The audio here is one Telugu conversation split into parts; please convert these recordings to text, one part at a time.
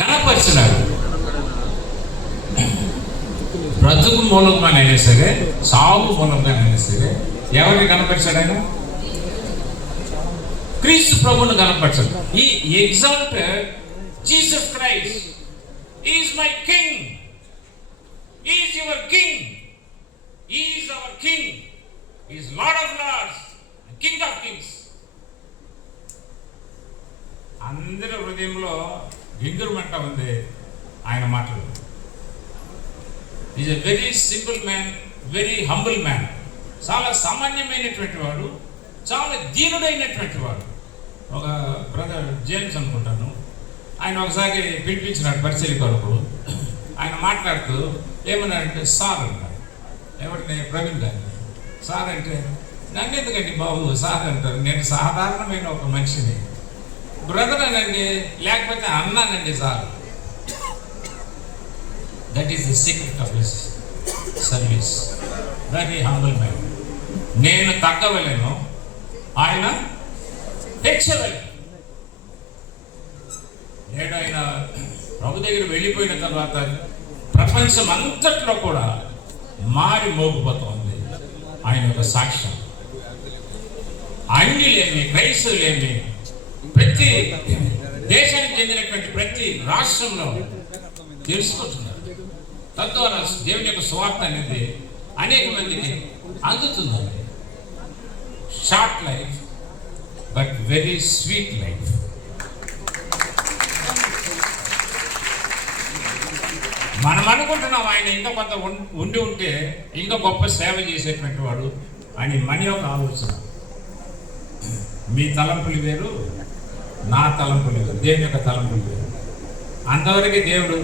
గణపరిచినాడు. బ్రతుకు మూలంగా అయినా సరే, సాగు మూలంగా అయినా సరే ఎవరిని కనపరిచాడు ఆయన? క్రీస్తు ప్రభువును కనపరిచాడు. ఈ exalted Jesus Christ is my king, is your king, is our king, is lord of lords, king of kings. అందరి హృదయంలో గింగురుమంట ఉంది ఆయన మాటలు. Is a very simple man, very humble man. చాలా సామాన్యమైనటువంటి వాడు, చాలా దీనుడైనటువంటి వాడు. ఒక బ్రదర్ జేమ్స్ అనుకుంటాను, ఆయన ఒకసారి పిలిపించినాడు పరిచయ కొరకు. ఆయన మాట్లాడుతూ ఏమన్నాడంటే సార్ అన్నాడు. ఎవరిని? ప్రవీణ్ గారిని. సార్ అంటే నన్ను ఎందుకండి బాబు సార్ అంటారు, నేను సాధారణమైన ఒక మనిషిని. బ్రదర్ అనండి, లేకపోతే అన్నానండి sir. That is the secret of his service. Very humble man. నేను తగ్గవలేను, ఆయన హెచ్చవలేను. నేను ఆయన ప్రభు దగ్గర వెళ్ళిపోయిన తర్వాత ప్రపంచం అంతట్లో కూడా మారి మోగిపోతుంది ఆయన యొక్క సాక్ష్యం. అన్యులేమి, క్రైస్తవులేమి, ప్రతి దేశానికి చెందినటువంటి ప్రతి రాష్ట్రంలో తెలుసుకుంటున్నారు. తద్వారా దేవుని యొక్క సువార్త అనేది అనేక మందికి అందుతుందండి. Short life but very sweet life. మనం అనుకుంటున్నాం ఆయన ఇంకా కొంత ఉండి ఉంటే ఇంకా గొప్ప సేవ చేసేటువంటి వాడు అని మన యొక్క ఆలోచన. మీ తలంపులు వేరు, నా తలంపులు వేరు, దేవుని యొక్క తలంపులు వేరు. అంతవరకు దేవుడు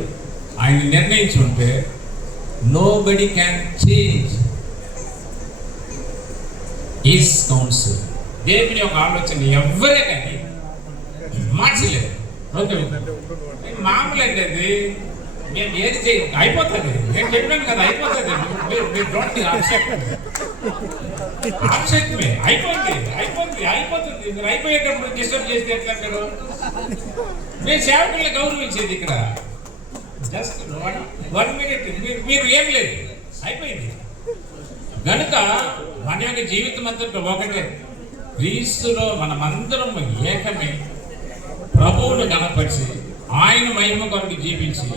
ఆయన నిర్ణయించి ఉంటే nobody can change his council. దేవుని యొక్క ఆలోచన ఎవ్వరే కానీ మార్చలేదు. ఓకే, మామూలు అంటే అది మేము ఏది చేయ అయిపోతుంది. నేను చెప్పాను కదా, అయిపోతుంది. అయిపోతుంది. మీరు అయిపోయేటప్పుడు డిస్టర్బ్ చేస్తే ఎట్లా? మీరు సేవకుల్ని గౌరవించేది ఇక్కడ జస్ట్ 1 minute. మీరు ఏం లేదు, అయిపోయింది. కనుక మన యొక్క జీవితం అంతా ఒకటే. క్రీస్తులో మనమందరం ఏకమే ప్రభువును గణపరిచి ఆయన మహిమ కొరకు జీవించి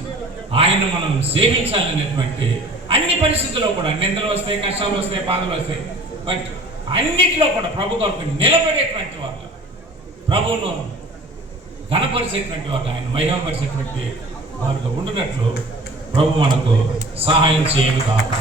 ఆయన మనం సేవించాలనేటువంటి అన్ని పరిస్థితుల్లో కూడా నిందలు వస్తాయి, కష్టాలు వస్తాయి, బాధలు వస్తాయి, బట్ అన్నిటిలో కూడా ప్రభు కొరకు నిలబడేటువంటి వాళ్ళు, ప్రభువును గణపరిచేటువంటి వాళ్ళు, ఆయన మహిమపరిచేటువంటి వారితో ఉండినట్లు ప్రభు మనకు సహాయం చేయను కాక.